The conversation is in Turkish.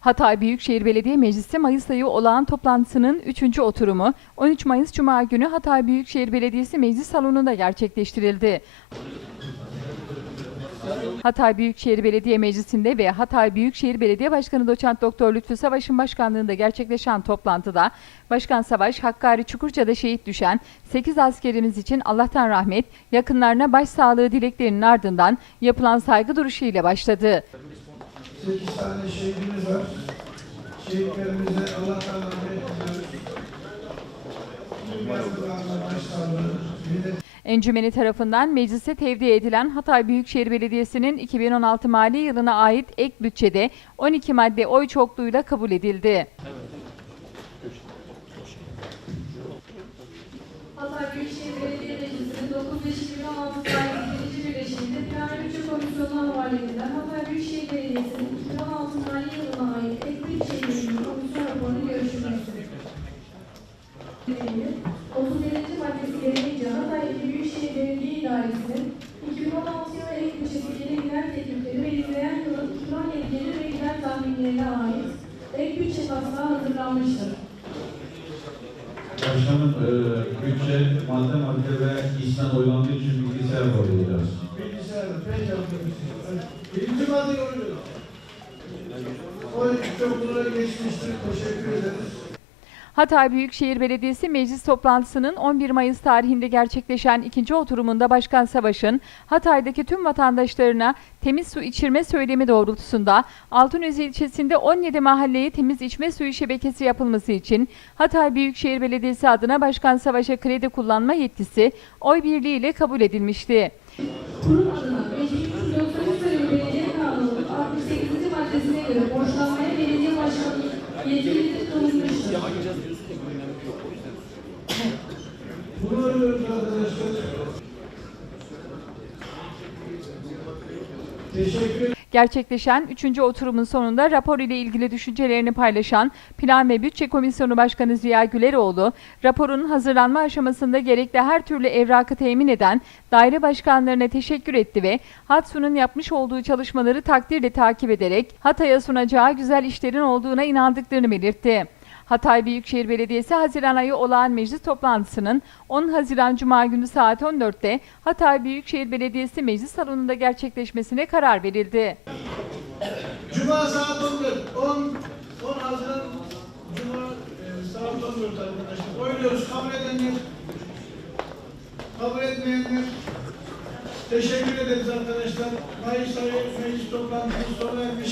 Hatay Büyükşehir Belediye Meclisi Mayıs ayı olağan toplantısının 3. oturumu 13 Mayıs Cuma günü Hatay Büyükşehir Belediyesi Meclis Salonu'nda gerçekleştirildi. Hatay Büyükşehir Belediye Meclisi'nde ve Hatay Büyükşehir Belediye Başkanı Doçent Doktor Lütfü Savaş'ın başkanlığında gerçekleşen toplantıda Başkan Savaş, Hakkari Çukurca'da şehit düşen 8 askerimiz için Allah'tan rahmet, yakınlarına başsağlığı dileklerinin ardından yapılan saygı duruşu ile başladı. 8 tane şehidimiz var. Şehitlerimize Allah'tan rahmet diliyoruz. Encümeni tarafından meclise tevdi edilen Hatay Büyükşehir Belediyesi'nin 2016 mali yılına ait ek bütçede 12 madde oy çokluğuyla kabul edildi. Hatay Büyükşehir Belediye Meclisi'nin 9 Beşik 2016 tarihli 1. birleşiminde Plan ve Bütçe Komisyonu'na havale edilen Hatay Büyükşehir Belediyesi'nin 2016 mali yılına ait ek bütçe yönetimi komisyon raporunu görüşülmektedir. 37. maddesi gereğince Hatay Büyükşehir Belediye İdaresi'nin 2016 yılı ek bütçesi gelir gider teklifleri ve izleyen yılın 2017 gelir ve gider tahminlerine ait ek bütçe taslağı hazırlanmıştır. Başkanım, e, bütçe madde madde ve ismen oylandığı için bilgisayar koyacağız. Birinci madde görüyoruz. Çokluğuna geçmiştir. Teşekkür ederiz. Hatay Büyükşehir Belediyesi meclis toplantısının 11 Mayıs tarihinde gerçekleşen ikinci oturumunda Başkan Savaş'ın Hatay'daki tüm vatandaşlarına temiz su içirme söylemi doğrultusunda Altınözü ilçesinde 17 mahalleye temiz içme suyu şebekesi yapılması için Hatay Büyükşehir Belediyesi adına Başkan Savaş'a kredi kullanma yetkisi oy birliğiyle kabul edilmişti. Kurum adına göre borçlanmaya belediye başkanı yetkilidir kılınmıştır. Bunu arıyoruz arkadaşlar. Teşekkür. Gerçekleşen 3. oturumun sonunda rapor ile ilgili düşüncelerini paylaşan Plan ve Bütçe Komisyonu Başkanı Ziya Güleroğlu, raporun hazırlanma aşamasında gerekli her türlü evrakı temin eden daire başkanlarına teşekkür etti ve Hatsu'nun yapmış olduğu çalışmaları takdirle takip ederek Hatay'a sunacağı güzel işlerin olduğuna inandıklarını belirtti. Hatay Büyükşehir Belediyesi Haziran ayı olağan meclis toplantısının 10 Haziran Cuma günü saat 14'te Hatay Büyükşehir Belediyesi Meclis Salonu'nda gerçekleşmesine karar verildi. Cuma saat 14. 10, 10 Haziran Cuma e, saat 14 arkadaşlar. Oynuyoruz. Kabul edenler. Kabul etmeyenler. Teşekkür ederiz arkadaşlar. Mayıs ayı meclis toplantımız sona erdi.